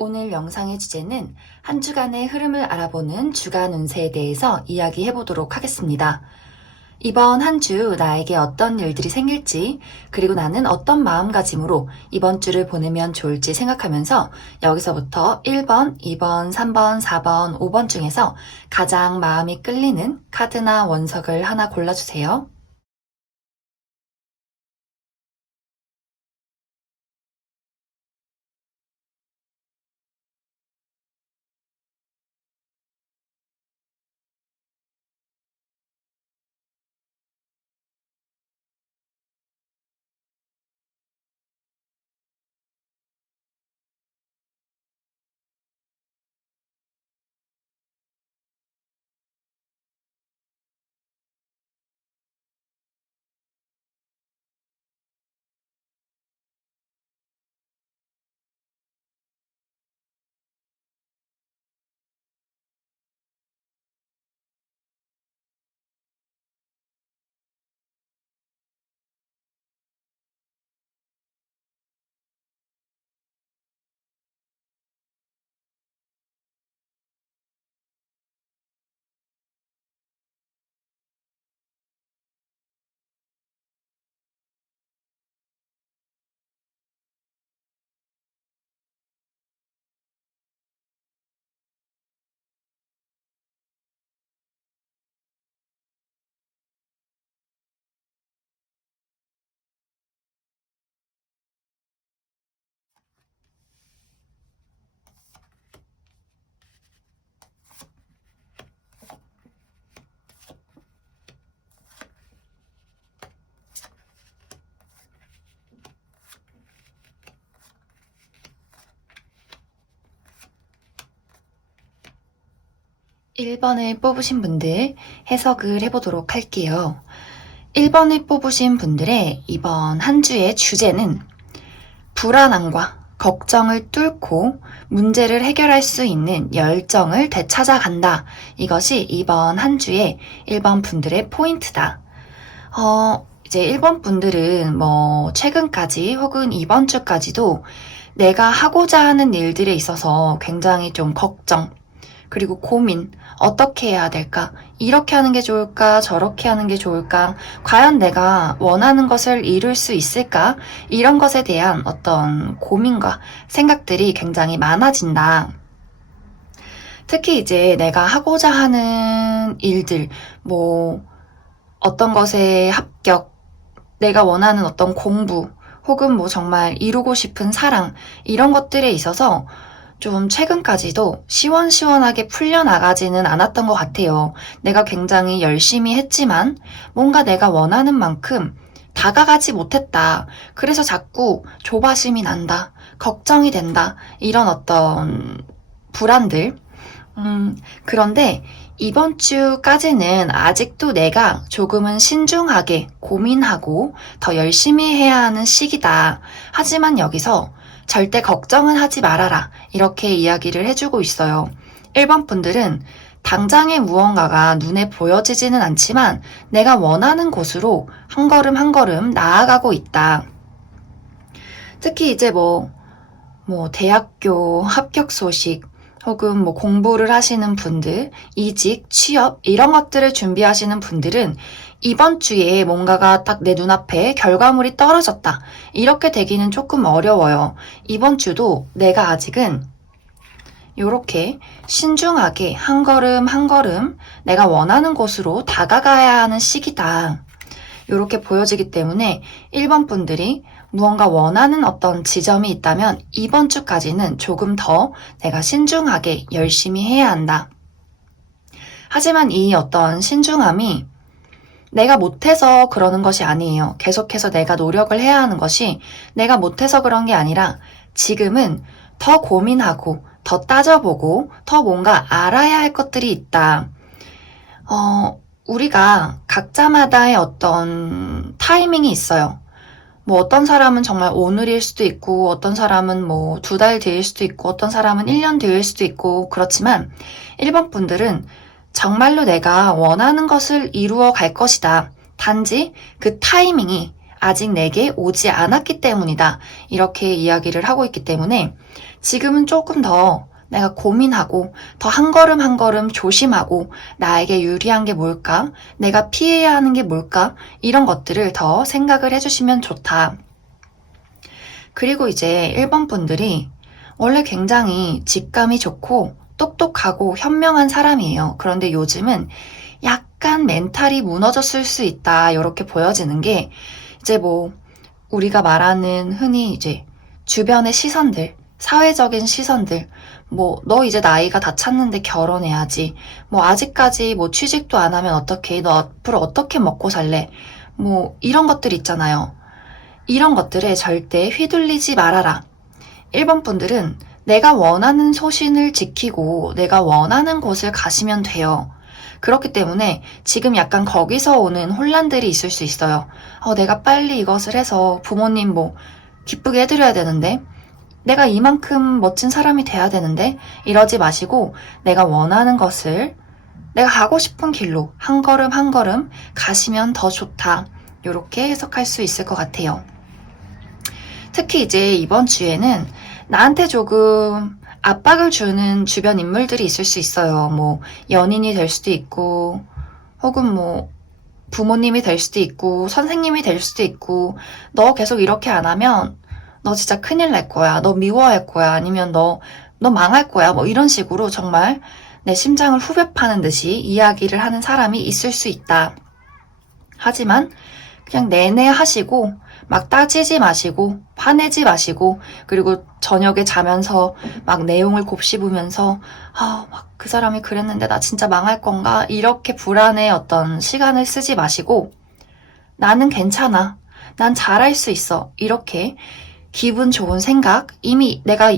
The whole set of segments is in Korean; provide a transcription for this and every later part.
오늘 영상의 주제는 한 주간의 흐름을 알아보는 주간 운세에 대해서 이야기해 보도록 하겠습니다. 이번 한 주 나에게 어떤 일들이 생길지, 그리고 나는 어떤 마음가짐으로 이번 주를 보내면 좋을지 생각하면서 여기서부터 1번, 2번, 3번, 4번, 5번 중에서 가장 마음이 끌리는 카드나 원석을 하나 골라주세요. (1번을) 뽑으신 분들 해석을 해보도록 할게요. 1번을 뽑으신 분들의 이번 한 주의 주제는 불안함과 걱정을 뚫고 문제를 해결할 수 있는 열정을 되찾아간다. 이것이 이번 한 주의 1번 분들의 포인트다. 이제 1번 분들은 최근까지 혹은 이번 주까지도 내가 하고자 하는 일들에 있어서 굉장히 좀 걱정, 그리고 고민, 어떻게 해야 될까? 이렇게 하는 게 좋을까? 저렇게 하는 게 좋을까? 과연 내가 원하는 것을 이룰 수 있을까? 이런 것에 대한 어떤 고민과 생각들이 굉장히 많아진다. 특히 이제 내가 하고자 하는 일들, 어떤 것에 합격, 내가 원하는 어떤 공부, 혹은 정말 이루고 싶은 사랑, 이런 것들에 있어서 좀 최근까지도 시원시원하게 풀려나가지는 않았던 것 같아요. 내가 굉장히 열심히 했지만 뭔가 내가 원하는 만큼 다가가지 못했다. 그래서 자꾸 조바심이 난다. 걱정이 된다. 이런 어떤 불안들. 그런데 이번 주까지는 아직도 내가 조금은 신중하게 고민하고 더 열심히 해야 하는 시기다. 하지만 여기서 절대 걱정은 하지 말아라. 이렇게 이야기를 해주고 있어요. 1번 분들은 당장의 무언가가 눈에 보여지지는 않지만 내가 원하는 곳으로 한 걸음 한 걸음 나아가고 있다. 특히 이제 대학교 합격 소식, 혹은 공부를 하시는 분들, 이직, 취업, 이런 것들을 준비하시는 분들은 이번 주에 뭔가가 딱 내 눈앞에 결과물이 떨어졌다. 이렇게 되기는 조금 어려워요. 이번 주도 내가 아직은 이렇게 신중하게 한 걸음 한 걸음 내가 원하는 곳으로 다가가야 하는 시기다. 이렇게 보여지기 때문에 1번 분들이 무언가 원하는 어떤 지점이 있다면 이번 주까지는 조금 더 내가 신중하게 열심히 해야 한다. 하지만 이 어떤 신중함이 내가 못해서 그러는 것이 아니에요. 계속해서 내가 노력을 해야 하는 것이 내가 못해서 그런 게 아니라 지금은 더 고민하고 더 따져보고 더 뭔가 알아야 할 것들이 있다. 우리가 각자마다의 어떤 타이밍이 있어요. 어떤 사람은 정말 오늘일 수도 있고, 어떤 사람은 2달 뒤일 수도 있고, 어떤 사람은 1년 뒤일 수도 있고, 그렇지만 1번 분들은 정말로 내가 원하는 것을 이루어 갈 것이다. 단지 그 타이밍이 아직 내게 오지 않았기 때문이다. 이렇게 이야기를 하고 있기 때문에 지금은 조금 더 내가 고민하고 더 한 걸음 한 걸음 조심하고 나에게 유리한 게 뭘까? 내가 피해야 하는 게 뭘까? 이런 것들을 더 생각을 해주시면 좋다. 그리고 이제 1번 분들이 원래 굉장히 직감이 좋고 똑똑하고 현명한 사람이에요. 그런데 요즘은 약간 멘탈이 무너졌을 수 있다. 이렇게 보여지는 게 이제 뭐 우리가 말하는 흔히 이제 주변의 시선들, 사회적인 시선들, 뭐 너 이제 나이가 다 찼는데 결혼해야지. 뭐 아직까지 뭐 취직도 안 하면 어떡해? 너 앞으로 어떻게 먹고 살래? 뭐 이런 것들 있잖아요. 이런 것들에 절대 휘둘리지 말아라. 1번 분들은 내가 원하는 소신을 지키고 내가 원하는 곳을 가시면 돼요. 그렇기 때문에 지금 약간 거기서 오는 혼란들이 있을 수 있어요. 내가 빨리 이것을 해서 부모님 뭐 기쁘게 해드려야 되는데, 내가 이만큼 멋진 사람이 돼야 되는데, 이러지 마시고 내가 원하는 것을 내가 가고 싶은 길로 한 걸음 한 걸음 가시면 더 좋다. 이렇게 해석할 수 있을 것 같아요. 특히 이제 이번 주에는 나한테 조금 압박을 주는 주변 인물들이 있을 수 있어요. 뭐 연인이 될 수도 있고 혹은 뭐 부모님이 될 수도 있고 선생님이 될 수도 있고 너 계속 이렇게 안 하면 너 진짜 큰일 날 거야. 너 미워할 거야. 아니면 너 망할 거야. 뭐 이런 식으로 정말 내 심장을 후벼 파는 듯이 이야기를 하는 사람이 있을 수 있다. 하지만 그냥 내내 하시고 막 따지지 마시고 화내지 마시고 그리고 저녁에 자면서 막 내용을 곱씹으면서 막 그 사람이 그랬는데 나 진짜 망할 건가? 이렇게 불안해 어떤 시간을 쓰지 마시고 나는 괜찮아. 난 잘할 수 있어. 이렇게 기분 좋은 생각, 이미 내가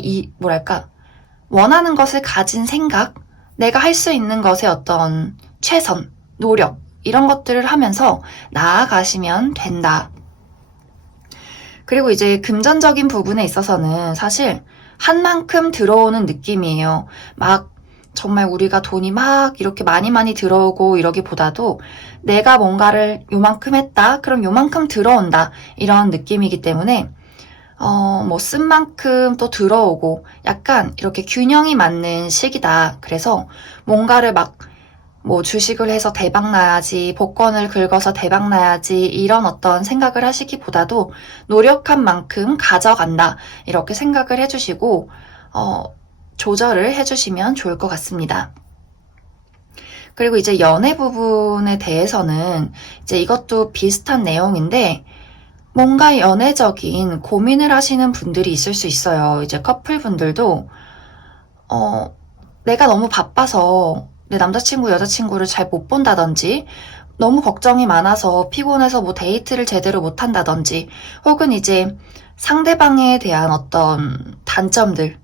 원하는 것을 가진 생각, 내가 할 수 있는 것의 어떤 최선, 노력, 이런 것들을 하면서 나아가시면 된다. 그리고 이제 금전적인 부분에 있어서는 사실 한 만큼 들어오는 느낌이에요. 막 정말 우리가 돈이 막 이렇게 많이 들어오고 이러기보다도 내가 뭔가를 요만큼 했다? 그럼 요만큼 들어온다. 이런 느낌이기 때문에 뭐 쓴 만큼 또 들어오고 약간 이렇게 균형이 맞는 시기다. 그래서 뭔가를 막 뭐 주식을 해서 대박 나야지, 복권을 긁어서 대박 나야지 이런 어떤 생각을 하시기보다도 노력한 만큼 가져간다. 이렇게 생각을 해주시고 조절을 해주시면 좋을 것 같습니다. 그리고 이제 연애 부분에 대해서는 이제 이것도 비슷한 내용인데 뭔가 연애적인 고민을 하시는 분들이 있을 수 있어요. 이제 커플분들도 내가 너무 바빠서 내 남자친구, 여자친구를 잘 못 본다든지 너무 걱정이 많아서 피곤해서 뭐 데이트를 제대로 못 한다든지 혹은 이제 상대방에 대한 어떤 단점들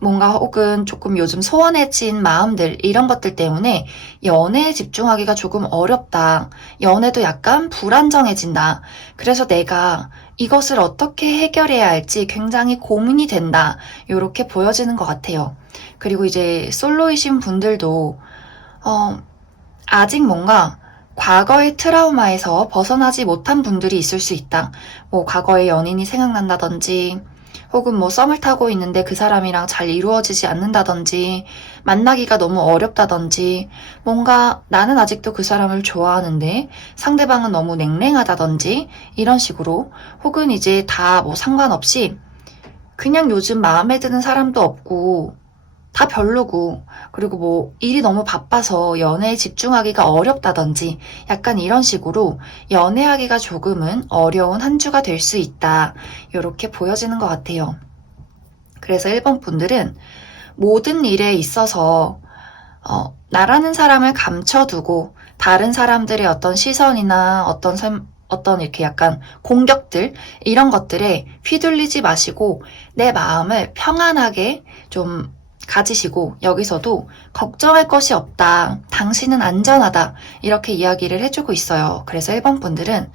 뭔가 혹은 조금 요즘 소원해진 마음들 이런 것들 때문에 연애에 집중하기가 조금 어렵다. 연애도 약간 불안정해진다. 그래서 내가 이것을 어떻게 해결해야 할지 굉장히 고민이 된다. 이렇게 보여지는 것 같아요. 그리고 이제 솔로이신 분들도 아직 뭔가 과거의 트라우마에서 벗어나지 못한 분들이 있을 수 있다. 뭐 과거의 연인이 생각난다든지 혹은 뭐 썸을 타고 있는데 그 사람이랑 잘 이루어지지 않는다든지 만나기가 너무 어렵다든지 뭔가 나는 아직도 그 사람을 좋아하는데 상대방은 너무 냉랭하다든지 이런 식으로 혹은 이제 다 뭐 상관없이 그냥 요즘 마음에 드는 사람도 없고 다 별로고 그리고 뭐 일이 너무 바빠서 연애에 집중하기가 어렵다든지 약간 이런 식으로 연애하기가 조금은 어려운 한 주가 될 수 있다. 이렇게 보여지는 것 같아요. 그래서 1번 분들은 모든 일에 있어서 나라는 사람을 감춰두고 다른 사람들의 어떤 시선이나 어떤 이렇게 약간 공격들 이런 것들에 휘둘리지 마시고 내 마음을 평안하게 좀 가지시고 여기서도 걱정할 것이 없다. 당신은 안전하다. 이렇게 이야기를 해주고 있어요. 그래서 1번 분들은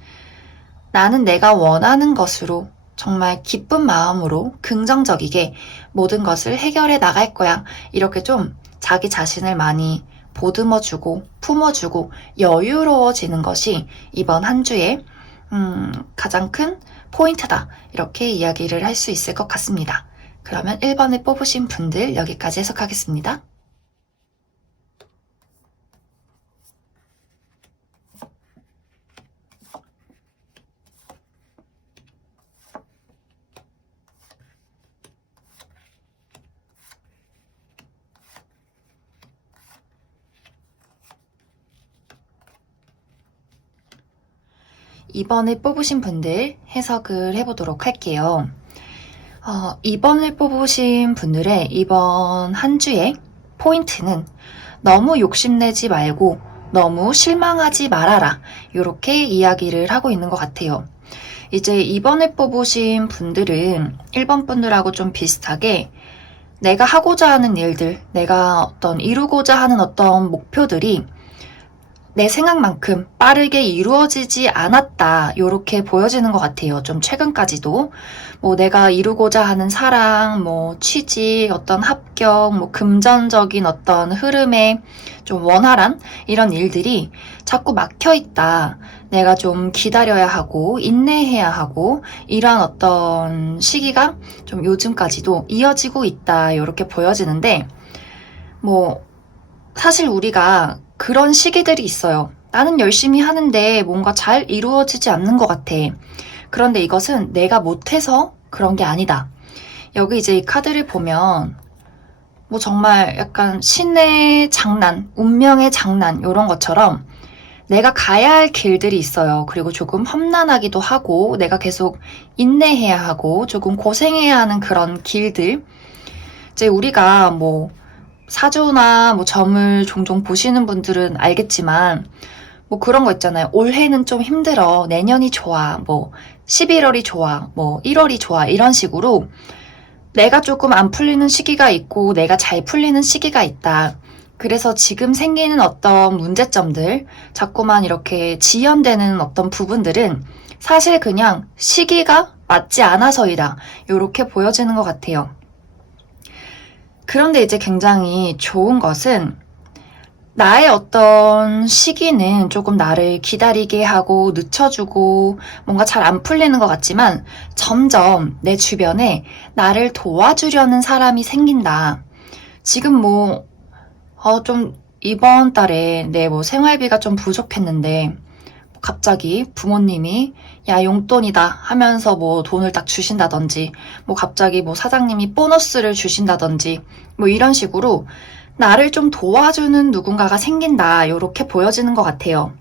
나는 내가 원하는 것으로 정말 기쁜 마음으로 긍정적이게 모든 것을 해결해 나갈 거야. 이렇게 좀 자기 자신을 많이 보듬어주고 품어주고 여유로워지는 것이 이번 한 주에 가장 큰 포인트다. 이렇게 이야기를 할 수 있을 것 같습니다. 그러면 1번을 뽑으신 분들 여기까지 해석하겠습니다. (2번을) 뽑으신 분들 해석을 해보도록 할게요. 2번을 뽑으신 분들의 이번 한 주의 포인트는 너무 욕심내지 말고 너무 실망하지 말아라, 이렇게 이야기를 하고 있는 것 같아요. 이제 2번을 뽑으신 분들은 1번 분들하고 좀 비슷하게 내가 하고자 하는 일들, 내가 이루고자 하는 어떤 목표들이 내 생각만큼 빠르게 이루어지지 않았다, 이렇게 보여지는 것 같아요. 좀 최근까지도 내가 이루고자 하는 사랑, 취직, 어떤 합격, 금전적인 어떤 흐름에 좀 원활한 이런 일들이 자꾸 막혀있다, 내가 좀 기다려야 하고 인내해야 하고 이러한 어떤 시기가 좀 요즘까지도 이어지고 있다, 이렇게 보여지는데 사실 우리가 그런 시기들이 있어요. 나는 열심히 하는데 뭔가 잘 이루어지지 않는 것 같아. 그런데 이것은 내가 못해서 그런 게 아니다. 여기 이제 이 카드를 보면 정말 약간 신의 장난, 운명의 장난, 이런 것처럼 내가 가야 할 길들이 있어요. 그리고 조금 험난하기도 하고 내가 계속 인내해야 하고 조금 고생해야 하는 그런 길들. 이제 우리가 사주나 점을 종종 보시는 분들은 알겠지만 그런 거 있잖아요. 올해는 좀 힘들어, 내년이 좋아, 11월이 좋아, 1월이 좋아, 이런 식으로 내가 조금 안 풀리는 시기가 있고 내가 잘 풀리는 시기가 있다. 그래서 지금 생기는 어떤 문제점들, 자꾸만 이렇게 지연되는 어떤 부분들은 사실 그냥 시기가 맞지 않아서이다, 이렇게 보여지는 것 같아요. 그런데 이제 굉장히 좋은 것은 나의 어떤 시기는 조금 나를 기다리게 하고 늦춰주고 뭔가 잘 안 풀리는 것 같지만 점점 내 주변에 나를 도와주려는 사람이 생긴다. 지금 좀 이번 달에 내 생활비가 좀 부족했는데 갑자기 부모님이 야, 용돈이다 하면서 돈을 딱 주신다든지, 갑자기 사장님이 보너스를 주신다든지, 이런 식으로 나를 좀 도와주는 누군가가 생긴다, 이렇게 보여지는 것 같아요.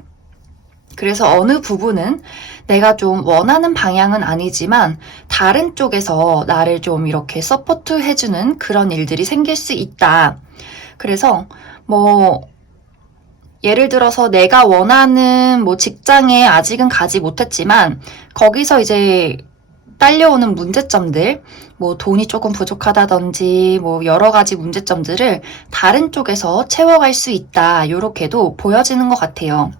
그래서 어느 부분은 내가 좀 원하는 방향은 아니지만 다른 쪽에서 나를 좀 이렇게 서포트 해주는 그런 일들이 생길 수 있다. 그래서 예를 들어서 내가 원하는 직장에 아직은 가지 못했지만 거기서 이제 딸려오는 문제점들, 돈이 조금 부족하다든지 여러 가지 문제점들을 다른 쪽에서 채워갈 수 있다, 이렇게도 보여지는 것 같아요.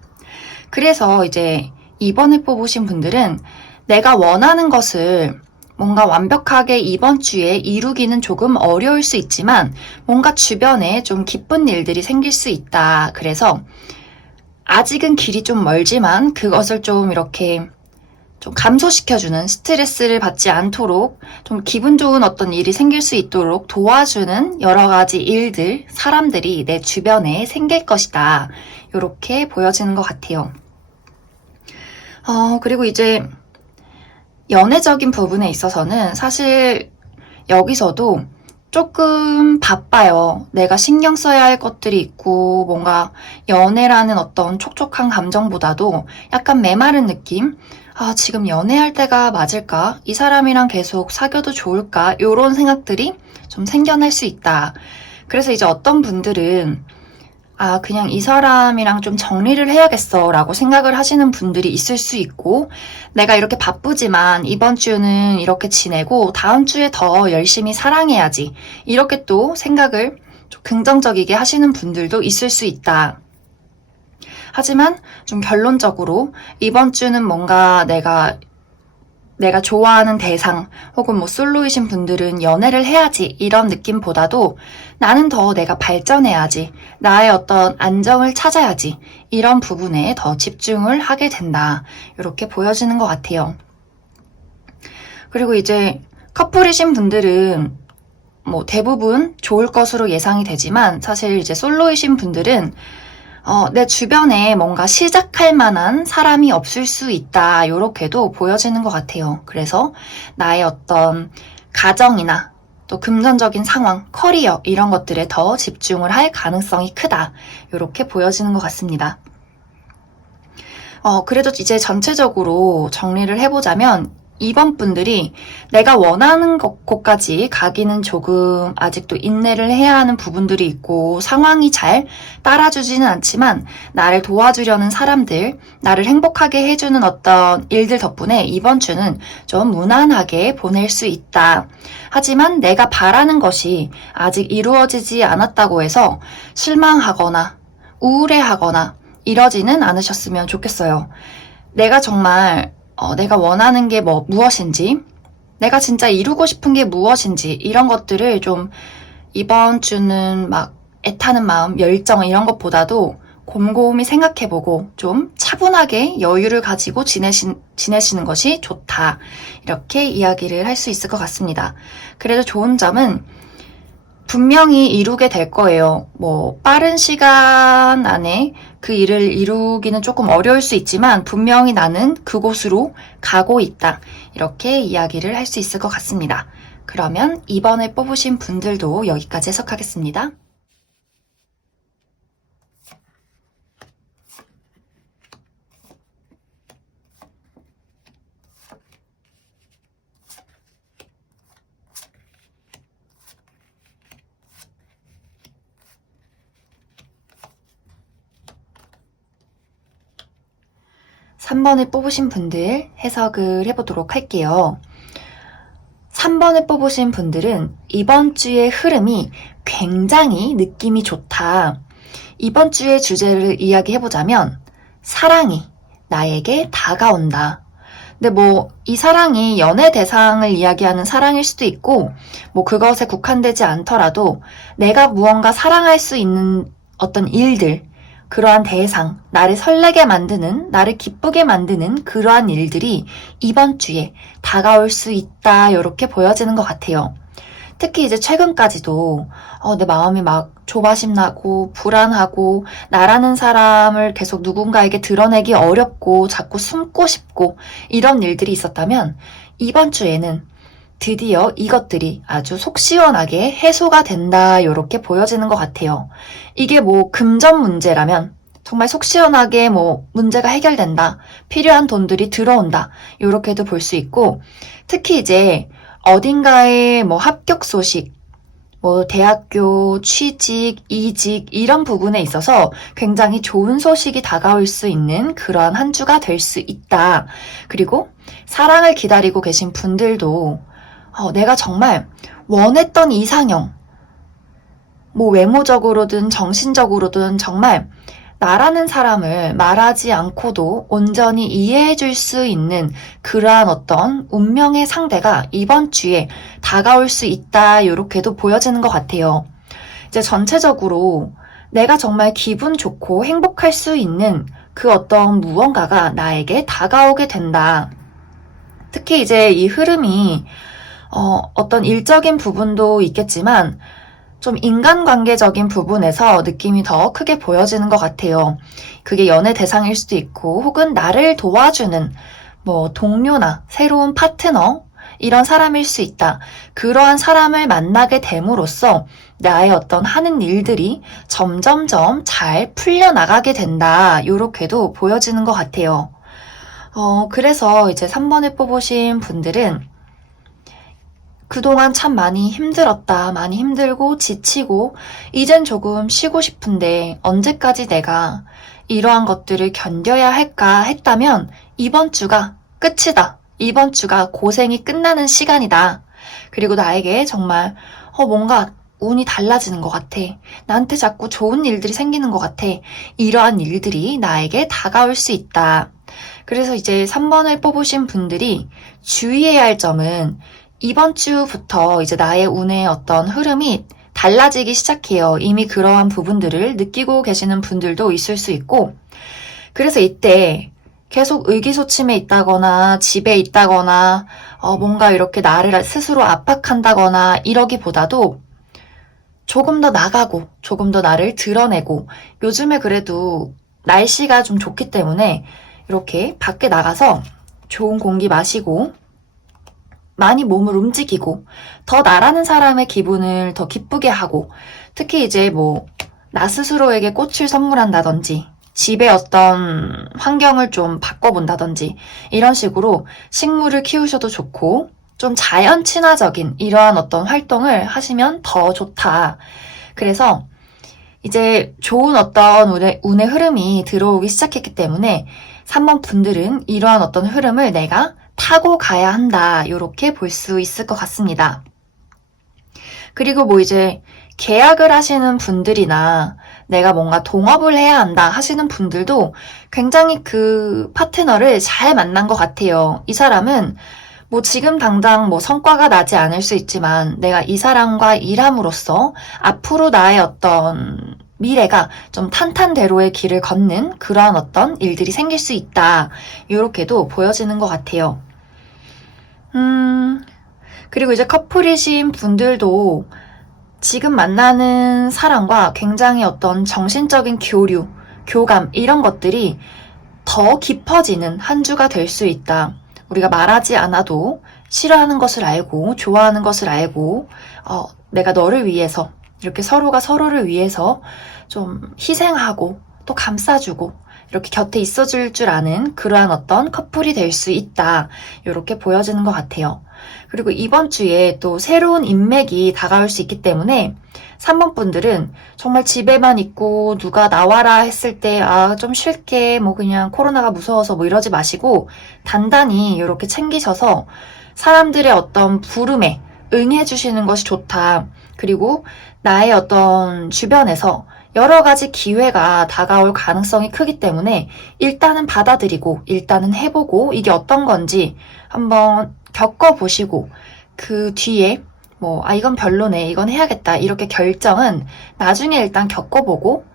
그래서 이제 2번을 뽑으신 분들은 내가 원하는 것을 뭔가 완벽하게 이번 주에 이루기는 조금 어려울 수 있지만 뭔가 주변에 좀 기쁜 일들이 생길 수 있다. 그래서 아직은 길이 좀 멀지만 그것을 좀 이렇게 좀 감소시켜주는, 스트레스를 받지 않도록 좀 기분 좋은 어떤 일이 생길 수 있도록 도와주는 여러 가지 일들, 사람들이 내 주변에 생길 것이다, 이렇게 보여지는 것 같아요. 그리고 이제 연애적인 부분에 있어서는 사실 여기서도 조금 바빠요. 내가 신경 써야 할 것들이 있고 뭔가 연애라는 어떤 촉촉한 감정보다도 약간 메마른 느낌? 지금 연애할 때가 맞을까? 이 사람이랑 계속 사귀어도 좋을까? 이런 생각들이 좀 생겨날 수 있다. 그래서 이제 어떤 분들은 그냥 이 사람이랑 좀 정리를 해야겠어 라고 생각을 하시는 분들이 있을 수 있고, 내가 이렇게 바쁘지만 이번 주는 이렇게 지내고 다음 주에 더 열심히 사랑해야지, 이렇게 또 생각을 좀 긍정적이게 하시는 분들도 있을 수 있다. 하지만 좀 결론적으로 이번 주는 뭔가 내가 좋아하는 대상 혹은 솔로이신 분들은 연애를 해야지, 이런 느낌보다도 나는 더 내가 발전해야지, 나의 어떤 안정을 찾아야지, 이런 부분에 더 집중을 하게 된다, 이렇게 보여지는 것 같아요. 그리고 이제 커플이신 분들은 대부분 좋을 것으로 예상이 되지만 사실 이제 솔로이신 분들은 내 주변에 뭔가 시작할 만한 사람이 없을 수 있다. 요렇게도 보여지는 것 같아요. 그래서 나의 어떤 가정이나 또 금전적인 상황, 커리어 이런 것들에 더 집중을 할 가능성이 크다. 요렇게 보여지는 것 같습니다. 그래도 이제 전체적으로 정리를 해보자면 2번 분들이 내가 원하는 곳까지 가기는 조금 아직도 인내를 해야 하는 부분들이 있고 상황이 잘 따라주지는 않지만 나를 도와주려는 사람들, 나를 행복하게 해주는 어떤 일들 덕분에 이번 주는 좀 무난하게 보낼 수 있다. 하지만 내가 바라는 것이 아직 이루어지지 않았다고 해서 실망하거나 우울해하거나 이러지는 않으셨으면 좋겠어요. 내가 정말 내가 원하는 게 무엇인지, 내가 진짜 이루고 싶은 게 무엇인지 이런 것들을 좀 이번 주는 막 애타는 마음, 열정 이런 것보다도 곰곰이 생각해보고 좀 차분하게 여유를 가지고 지내시는 것이 좋다. 이렇게 이야기를 할 수 있을 것 같습니다. 그래도 좋은 점은 분명히 이루게 될 거예요. 빠른 시간 안에 그 일을 이루기는 조금 어려울 수 있지만 분명히 나는 그곳으로 가고 있다. 이렇게 이야기를 할 수 있을 것 같습니다. 그러면 이번에 뽑으신 분들도 여기까지 해석하겠습니다. (3번을) 뽑으신 분들 해석을 해보도록 할게요. 3번을 뽑으신 분들은 이번 주의 흐름이 굉장히 느낌이 좋다. 이번 주의 주제를 이야기해보자면 사랑이 나에게 다가온다. 근데 이 사랑이 연애 대상을 이야기하는 사랑일 수도 있고 그것에 국한되지 않더라도 내가 무언가 사랑할 수 있는 어떤 일들, 그러한 대상, 나를 설레게 만드는, 나를 기쁘게 만드는 그러한 일들이 이번 주에 다가올 수 있다. 이렇게 보여지는 것 같아요. 특히 이제 최근까지도 내 마음이 막 조바심 나고 불안하고 나라는 사람을 계속 누군가에게 드러내기 어렵고 자꾸 숨고 싶고 이런 일들이 있었다면 이번 주에는 드디어 이것들이 아주 속 시원하게 해소가 된다. 이렇게 보여지는 것 같아요. 이게 금전 문제라면 정말 속 시원하게 문제가 해결된다. 필요한 돈들이 들어온다. 이렇게도 볼 수 있고 특히 이제 어딘가에 합격 소식, 대학교, 취직, 이직 이런 부분에 있어서 굉장히 좋은 소식이 다가올 수 있는 그러한 한 주가 될 수 있다. 그리고 사랑을 기다리고 계신 분들도 내가 정말 원했던 이상형, 외모적으로든 정신적으로든 정말 나라는 사람을 말하지 않고도 온전히 이해해줄 수 있는 그러한 어떤 운명의 상대가 이번 주에 다가올 수 있다. 이렇게도 보여지는 것 같아요. 이제 전체적으로 내가 정말 기분 좋고 행복할 수 있는 그 어떤 무언가가 나에게 다가오게 된다. 특히 이제 이 흐름이 어떤 일적인 부분도 있겠지만 좀 인간관계적인 부분에서 느낌이 더 크게 보여지는 것 같아요. 그게 연애 대상일 수도 있고 혹은 나를 도와주는 동료나 새로운 파트너 이런 사람일 수 있다. 그러한 사람을 만나게 됨으로써 나의 어떤 하는 일들이 점점점 잘 풀려나가게 된다. 이렇게도 보여지는 것 같아요. 그래서 이제 3번을 뽑으신 분들은 그동안 참 많이 힘들었다. 많이 힘들고 지치고 이젠 조금 쉬고 싶은데 언제까지 내가 이러한 것들을 견뎌야 할까 했다면 이번 주가 끝이다. 이번 주가 고생이 끝나는 시간이다. 그리고 나에게 정말 뭔가 운이 달라지는 것 같아. 나한테 자꾸 좋은 일들이 생기는 것 같아. 이러한 일들이 나에게 다가올 수 있다. 그래서 이제 3번을 뽑으신 분들이 주의해야 할 점은 이번 주부터 이제 나의 운의 어떤 흐름이 달라지기 시작해요. 이미 그러한 부분들을 느끼고 계시는 분들도 있을 수 있고, 그래서 이때 계속 의기소침해 있다거나 집에 있다거나 뭔가 이렇게 나를 스스로 압박한다거나 이러기보다도 조금 더 나가고 조금 더 나를 드러내고 요즘에 그래도 날씨가 좀 좋기 때문에 이렇게 밖에 나가서 좋은 공기 마시고 많이 몸을 움직이고 더 나라는 사람의 기분을 더 기쁘게 하고 특히 이제 뭐 나 스스로에게 꽃을 선물한다든지 집의 어떤 환경을 좀 바꿔본다든지 이런 식으로 식물을 키우셔도 좋고 좀 자연 친화적인 이러한 어떤 활동을 하시면 더 좋다. 그래서 이제 좋은 어떤 운의 흐름이 들어오기 시작했기 때문에 3번 분들은 이러한 어떤 흐름을 내가 타고 가야 한다. 이렇게 볼 수 있을 것 같습니다. 그리고 뭐 이제 계약을 하시는 분들이나 내가 뭔가 동업을 해야 한다 하시는 분들도 굉장히 그 파트너를 잘 만난 것 같아요. 이 사람은 뭐 지금 당장 뭐 성과가 나지 않을 수 있지만 내가 이 사람과 일함으로써 앞으로 나의 어떤 미래가 좀 탄탄대로의 길을 걷는 그러한 어떤 일들이 생길 수 있다. 이렇게도 보여지는 것 같아요. 그리고 이제 커플이신 분들도 지금 만나는 사람과 굉장히 어떤 정신적인 교류, 교감 이런 것들이 더 깊어지는 한 주가 될 수 있다. 우리가 말하지 않아도 싫어하는 것을 알고 좋아하는 것을 알고 내가 너를 위해서 이렇게 서로가 서로를 위해서 좀 희생하고 또 감싸주고 이렇게 곁에 있어줄 줄 아는 그러한 어떤 커플이 될 수 있다. 이렇게 보여지는 것 같아요. 그리고 이번 주에 또 새로운 인맥이 다가올 수 있기 때문에 3번 분들은 정말 집에만 있고 누가 나와라 했을 때 좀 쉴게 뭐 그냥 코로나가 무서워서 뭐 이러지 마시고 단단히 이렇게 챙기셔서 사람들의 어떤 부름에 응해주시는 것이 좋다. 그리고 나의 어떤 주변에서 여러 가지 기회가 다가올 가능성이 크기 때문에 일단은 받아들이고 일단은 해보고 이게 어떤 건지 한번 겪어보시고 그 뒤에 뭐 이건 별로네 이건 해야겠다 이렇게 결정은 나중에 일단 겪어보고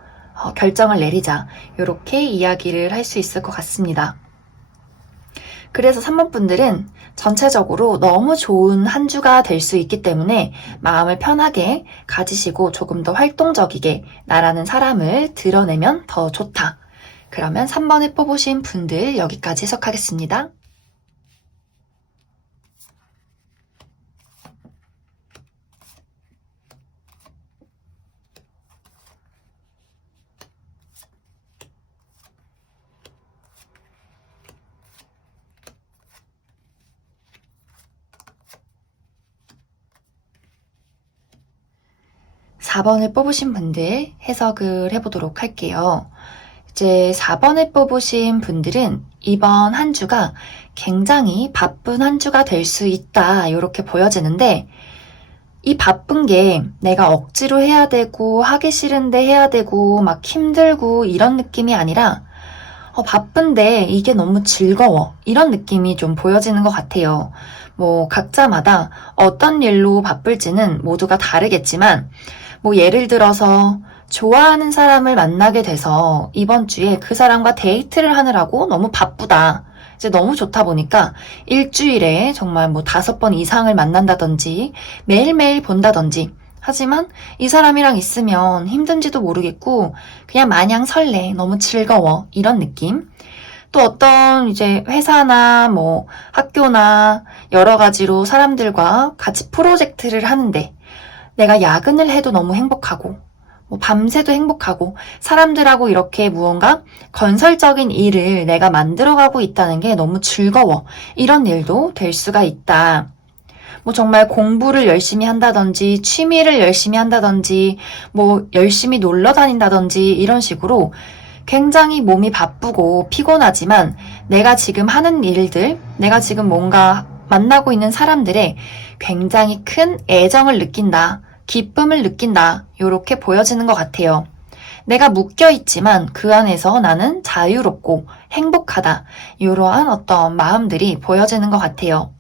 결정을 내리자 이렇게 이야기를 할 수 있을 것 같습니다. 그래서 3번 분들은 전체적으로 너무 좋은 한 주가 될 수 있기 때문에 마음을 편하게 가지시고 조금 더 활동적이게 나라는 사람을 드러내면 더 좋다. 그러면 3번을 뽑으신 분들 여기까지 해석하겠습니다. 사 번을 뽑으신 분들 해석을 해보도록 할게요. 이제 4번을 뽑으신 분들은 이번 한 주가 굉장히 바쁜 한 주가 될 수 있다. 이렇게 보여지는데 이 바쁜 게 내가 억지로 해야 되고 하기 싫은데 해야 되고 막 힘들고 이런 느낌이 아니라 바쁜데 이게 너무 즐거워. 이런 느낌이 좀 보여지는 것 같아요. 뭐 각자마다 어떤 일로 바쁠지는 모두가 다르겠지만 뭐 예를 들어서 좋아하는 사람을 만나게 돼서 이번 주에 그 사람과 데이트를 하느라고 너무 바쁘다. 이제 너무 좋다 보니까 일주일에 정말 뭐 5번 이상을 만난다든지 매일매일 본다든지 하지만 이 사람이랑 있으면 힘든지도 모르겠고 그냥 마냥 설레. 너무 즐거워. 이런 느낌. 또 어떤 이제 회사나 뭐 학교나 여러 가지로 사람들과 같이 프로젝트를 하는데 내가 야근을 해도 너무 행복하고 뭐 밤새도 행복하고 사람들하고 이렇게 무언가 건설적인 일을 내가 만들어가고 있다는 게 너무 즐거워. 이런 일도 될 수가 있다. 뭐 정말 공부를 열심히 한다든지 취미를 열심히 한다든지 뭐 열심히 놀러 다닌다든지 이런 식으로 굉장히 몸이 바쁘고 피곤하지만 내가 지금 하는 일들, 내가 지금 뭔가 만나고 있는 사람들의 굉장히 큰 애정을 느낀다. 기쁨을 느낀다. 이렇게 보여지는 것 같아요. 내가 묶여있지만 그 안에서 나는 자유롭고 행복하다. 이러한 어떤 마음들이 보여지는 것 같아요.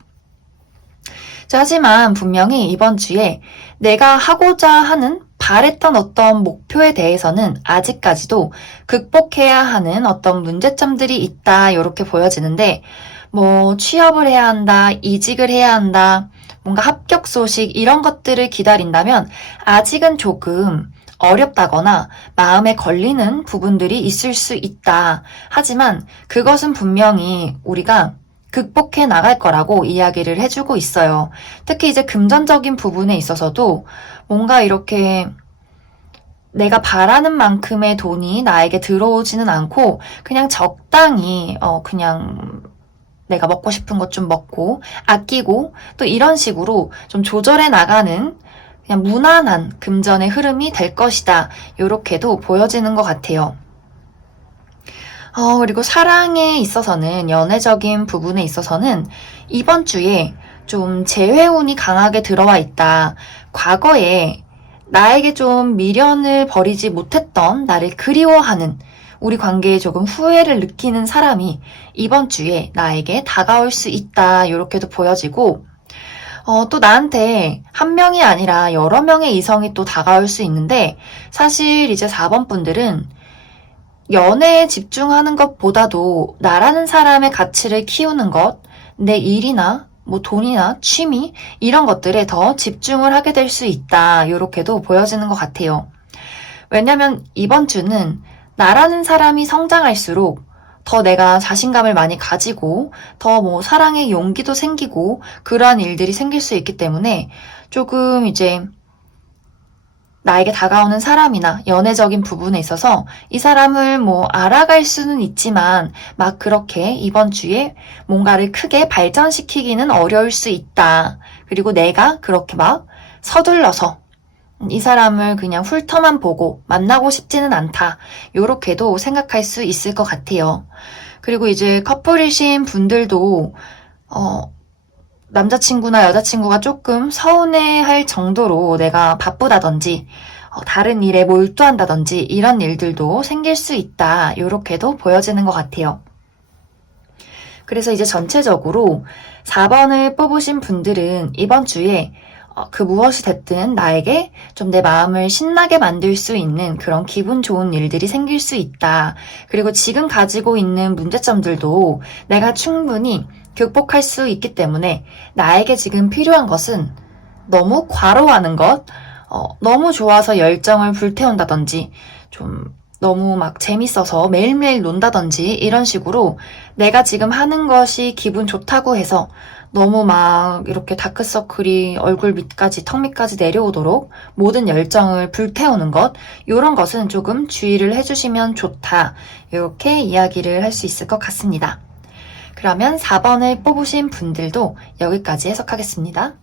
자, 하지만 분명히 이번 주에 내가 하고자 하는 바랬던 어떤 목표에 대해서는 아직까지도 극복해야 하는 어떤 문제점들이 있다, 이렇게 보여지는데, 뭐 취업을 해야 한다, 이직을 해야 한다, 뭔가 합격 소식 이런 것들을 기다린다면 아직은 조금 어렵다거나 마음에 걸리는 부분들이 있을 수 있다. 하지만 그것은 분명히 우리가 극복해 나갈 거라고 이야기를 해주고 있어요. 특히 이제 금전적인 부분에 있어서도 뭔가 이렇게 내가 바라는 만큼의 돈이 나에게 들어오지는 않고 그냥 적당히 그냥 내가 먹고 싶은 것 좀 먹고 아끼고 또 이런 식으로 좀 조절해 나가는 그냥 무난한 금전의 흐름이 될 것이다. 이렇게도 보여지는 것 같아요. 그리고 사랑에 있어서는, 연애적인 부분에 있어서는 이번 주에 좀 재회운이 강하게 들어와 있다. 과거에 나에게 좀 미련을 버리지 못했던, 나를 그리워하는, 우리 관계에 조금 후회를 느끼는 사람이 이번 주에 나에게 다가올 수 있다. 이렇게도 보여지고, 또 나한테 한 명이 아니라 여러 명의 이성이 또 다가올 수 있는데, 사실 이제 4번 분들은 연애에 집중하는 것보다도 나라는 사람의 가치를 키우는 것, 내 일이나 뭐 돈이나 취미 이런 것들에 더 집중을 하게 될 수 있다. 이렇게도 보여지는 것 같아요. 왜냐면 이번 주는 나라는 사람이 성장할수록 더 내가 자신감을 많이 가지고 더 뭐 사랑의 용기도 생기고 그러한 일들이 생길 수 있기 때문에 조금 이제 나에게 다가오는 사람이나 연애적인 부분에 있어서 이 사람을 뭐 알아갈 수는 있지만 막 그렇게 이번 주에 뭔가를 크게 발전시키기는 어려울 수 있다. 그리고 내가 그렇게 막 서둘러서 이 사람을 그냥 훑어만 보고 만나고 싶지는 않다. 요렇게도 생각할 수 있을 것 같아요. 그리고 이제 커플이신 분들도 남자친구나 여자친구가 조금 서운해할 정도로 내가 바쁘다든지 다른 일에 몰두한다든지 이런 일들도 생길 수 있다. 요렇게도 보여지는 것 같아요. 그래서 이제 전체적으로 4번을 뽑으신 분들은 이번 주에 그 무엇이 됐든 나에게 좀 내 마음을 신나게 만들 수 있는 그런 기분 좋은 일들이 생길 수 있다. 그리고 지금 가지고 있는 문제점들도 내가 충분히 극복할 수 있기 때문에 나에게 지금 필요한 것은 너무 과로하는 것, 너무 좋아서 열정을 불태운다든지 좀 너무 막 재밌어서 매일매일 논다든지 이런 식으로 내가 지금 하는 것이 기분 좋다고 해서 너무 막 이렇게 다크서클이 얼굴 밑까지 턱 밑까지 내려오도록 모든 열정을 불태우는 것, 이런 것은 조금 주의를 해주시면 좋다. 이렇게 이야기를 할 수 있을 것 같습니다. 그러면 4번을 뽑으신 분들도 여기까지 해석하겠습니다.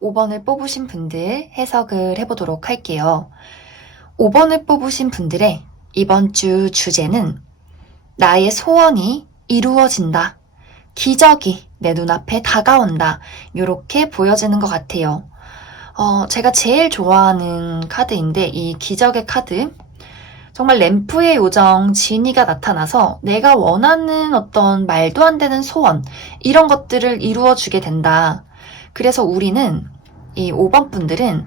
5번을 뽑으신 분들 해석을 해보도록 할게요. 5번을 뽑으신 분들의 이번 주 주제는 나의 소원이 이루어진다. 기적이 내 눈앞에 다가온다. 이렇게 보여지는 것 같아요. 제가 제일 좋아하는 카드인데 이 기적의 카드, 정말 램프의 요정 지니가 나타나서 내가 원하는 어떤 말도 안 되는 소원, 이런 것들을 이루어주게 된다. 그래서 우리는 이 5번 분들은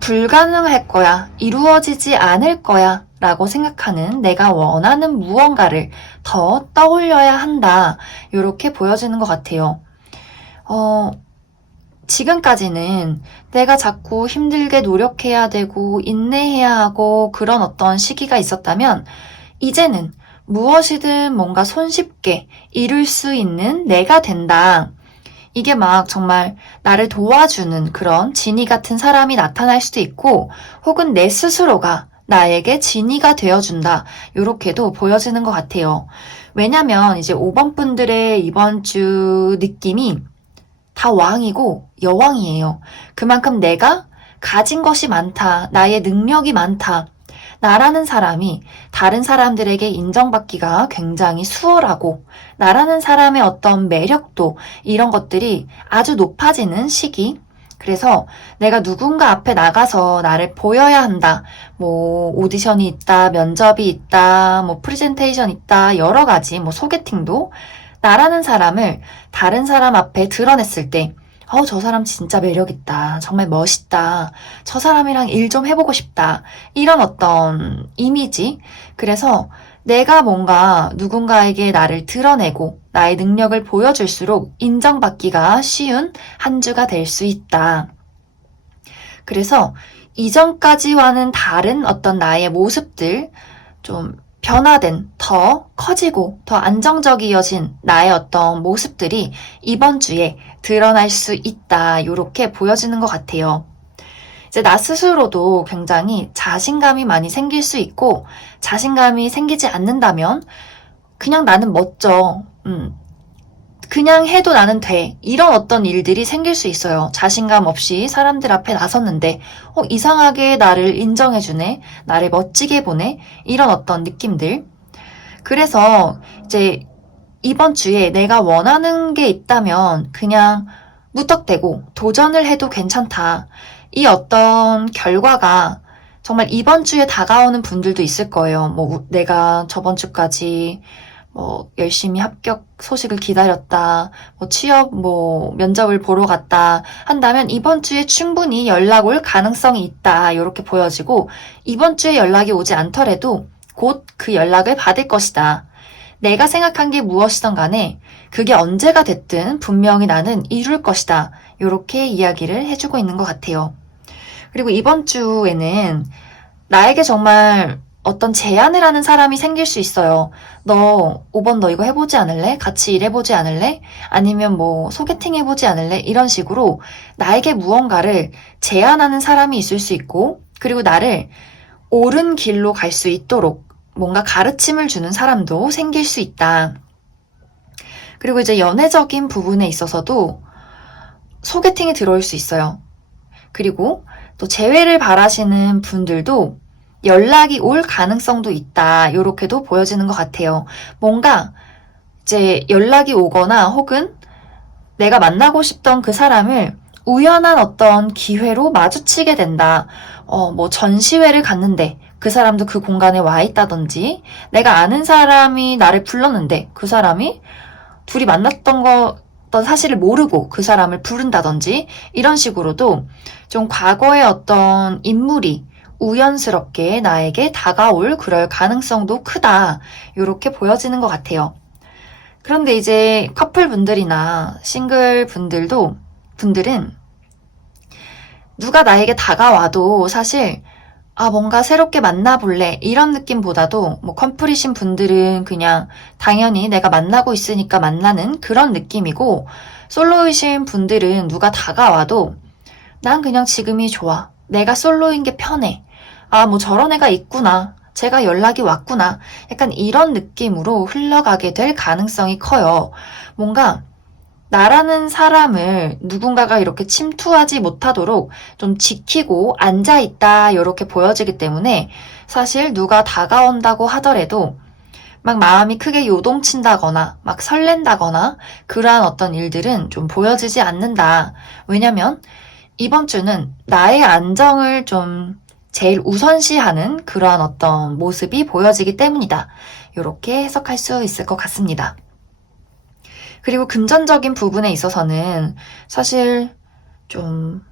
불가능할 거야, 이루어지지 않을 거야 라고 생각하는 내가 원하는 무언가를 더 떠올려야 한다. 이렇게 보여지는 것 같아요. 지금까지는 내가 자꾸 힘들게 노력해야 되고 인내해야 하고 그런 어떤 시기가 있었다면 이제는 무엇이든 뭔가 손쉽게 이룰 수 있는 내가 된다. 이게 막 정말 나를 도와주는 그런 지니 같은 사람이 나타날 수도 있고 혹은 내 스스로가 나에게 지니가 되어준다. 이렇게도 보여지는 것 같아요. 왜냐면 이제 5번 분들의 이번 주 느낌이 다 왕이고 여왕이에요. 그만큼 내가 가진 것이 많다. 나의 능력이 많다. 나라는 사람이 다른 사람들에게 인정받기가 굉장히 수월하고 나라는 사람의 어떤 매력도 이런 것들이 아주 높아지는 시기. 그래서 내가 누군가 앞에 나가서 나를 보여야 한다. 뭐 오디션이 있다, 면접이 있다, 뭐 프레젠테이션 있다, 여러 가지 뭐 소개팅도 나라는 사람을 다른 사람 앞에 드러냈을 때 저 사람 진짜 매력있다. 정말 멋있다. 저 사람이랑 일 좀 해보고 싶다. 이런 어떤 이미지. 그래서 내가 뭔가 누군가에게 나를 드러내고 나의 능력을 보여줄수록 인정받기가 쉬운 한 주가 될 수 있다. 그래서 이전까지와는 다른 어떤 나의 모습들, 좀 변화된, 더 커지고 더 안정적이어진 나의 어떤 모습들이 이번 주에 드러날 수 있다. 이렇게 보여지는 것 같아요. 이제 나 스스로도 굉장히 자신감이 많이 생길 수 있고 자신감이 생기지 않는다면 그냥 나는 멋져. 그냥 해도 나는 돼. 이런 어떤 일들이 생길 수 있어요. 자신감 없이 사람들 앞에 나섰는데 이상하게 나를 인정해주네. 나를 멋지게 보네. 이런 어떤 느낌들. 그래서 이제 이번 주에 내가 원하는 게 있다면 그냥 무턱대고 도전을 해도 괜찮다. 이 어떤 결과가 정말 이번 주에 다가오는 분들도 있을 거예요. 뭐 내가 저번 주까지 열심히 합격 소식을 기다렸다, 취업, 면접을 보러 갔다 한다면 이번 주에 충분히 연락 올 가능성이 있다. 이렇게 보여지고 이번 주에 연락이 오지 않더라도 곧 그 연락을 받을 것이다. 내가 생각한 게 무엇이든 간에 그게 언제가 됐든 분명히 나는 이룰 것이다. 이렇게 이야기를 해주고 있는 것 같아요. 그리고 이번 주에는 나에게 정말 어떤 제안을 하는 사람이 생길 수 있어요. 5번 너 이거 해보지 않을래? 같이 일해보지 않을래? 아니면 소개팅 해보지 않을래? 이런 식으로 나에게 무언가를 제안하는 사람이 있을 수 있고, 그리고 나를 옳은 길로 갈 수 있도록 뭔가 가르침을 주는 사람도 생길 수 있다. 그리고 이제 연애적인 부분에 있어서도 소개팅이 들어올 수 있어요. 그리고 또 재회를 바라시는 분들도 연락이 올 가능성도 있다. 이렇게도 보여지는 것 같아요. 뭔가 이제 연락이 오거나 혹은 내가 만나고 싶던 그 사람을 우연한 어떤 기회로 마주치게 된다. 전시회를 갔는데 그 사람도 그 공간에 와 있다든지, 내가 아는 사람이 나를 불렀는데 그 사람이 둘이 만났던 어떤 사실을 모르고 그 사람을 부른다든지, 이런 식으로도 좀 과거의 어떤 인물이 우연스럽게 나에게 다가올 그럴 가능성도 크다. 이렇게 보여지는 것 같아요. 그런데 이제 커플분들이나 분들은 누가 나에게 다가와도 사실 뭔가 새롭게 만나볼래 이런 느낌보다도 커플이신 분들은 그냥 당연히 내가 만나고 있으니까 만나는 그런 느낌이고, 솔로이신 분들은 누가 다가와도 난 그냥 지금이 좋아. 내가 솔로인 게 편해. 저런 애가 있구나. 제가 연락이 왔구나. 약간 이런 느낌으로 흘러가게 될 가능성이 커요. 뭔가 나라는 사람을 누군가가 이렇게 침투하지 못하도록 좀 지키고 앉아있다 이렇게 보여지기 때문에 사실 누가 다가온다고 하더라도 막 마음이 크게 요동친다거나 막 설렌다거나 그러한 어떤 일들은 좀 보여지지 않는다. 왜냐면 이번 주는 나의 안정을 좀 제일 우선시하는 그러한 어떤 모습이 보여지기 때문이다. 이렇게 해석할 수 있을 것 같습니다. 그리고 금전적인 부분에 있어서는 사실 좀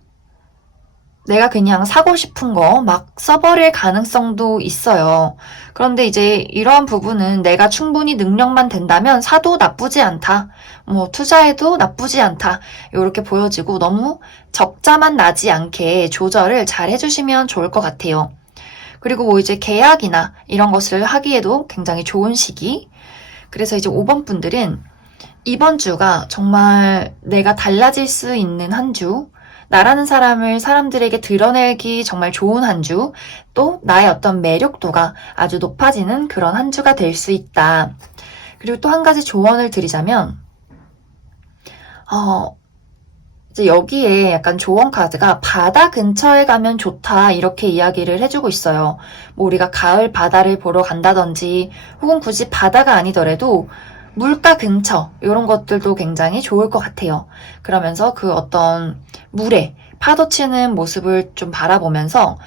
내가 그냥 사고 싶은 거 막 써버릴 가능성도 있어요. 그런데 이제 이러한 부분은 내가 충분히 능력만 된다면 사도 나쁘지 않다. 투자해도 나쁘지 않다. 이렇게 보여지고 너무 적자만 나지 않게 조절을 잘 해주시면 좋을 것 같아요. 그리고 이제 계약이나 이런 것을 하기에도 굉장히 좋은 시기. 그래서 이제 5번 분들은 이번 주가 정말 내가 달라질 수 있는 한 주, 나라는 사람을 사람들에게 드러내기 정말 좋은 한 주, 또 나의 어떤 매력도가 아주 높아지는 그런 한 주가 될 수 있다. 그리고 또 한 가지 조언을 드리자면, 이제 여기에 약간 조언 카드가 바다 근처에 가면 좋다 이렇게 이야기를 해주고 있어요. 뭐 우리가 가을 바다를 보러 간다든지 혹은 굳이 바다가 아니더라도 물가 근처 이런 것들도 굉장히 좋을 것 같아요. 그러면서 그 어떤 물에 파도 치는 모습을 좀 바라보면서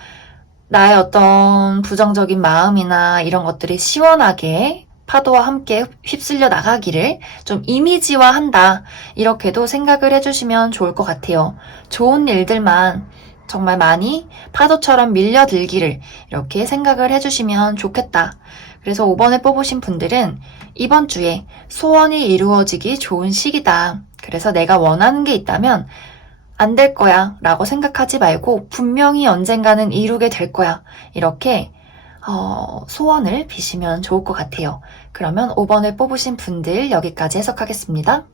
나의 어떤 부정적인 마음이나 이런 것들이 시원하게 파도와 함께 휩쓸려 나가기를 좀 이미지화한다. 이렇게도 생각을 해주시면 좋을 것 같아요. 좋은 일들만 정말 많이 파도처럼 밀려들기를 이렇게 생각을 해주시면 좋겠다. 그래서 5번을 뽑으신 분들은 이번 주에 소원이 이루어지기 좋은 시기다. 그래서 내가 원하는 게 있다면 안 될 거야 라고 생각하지 말고 분명히 언젠가는 이루게 될 거야. 이렇게 소원을 비시면 좋을 것 같아요. 그러면 5번을 뽑으신 분들 여기까지 해석하겠습니다.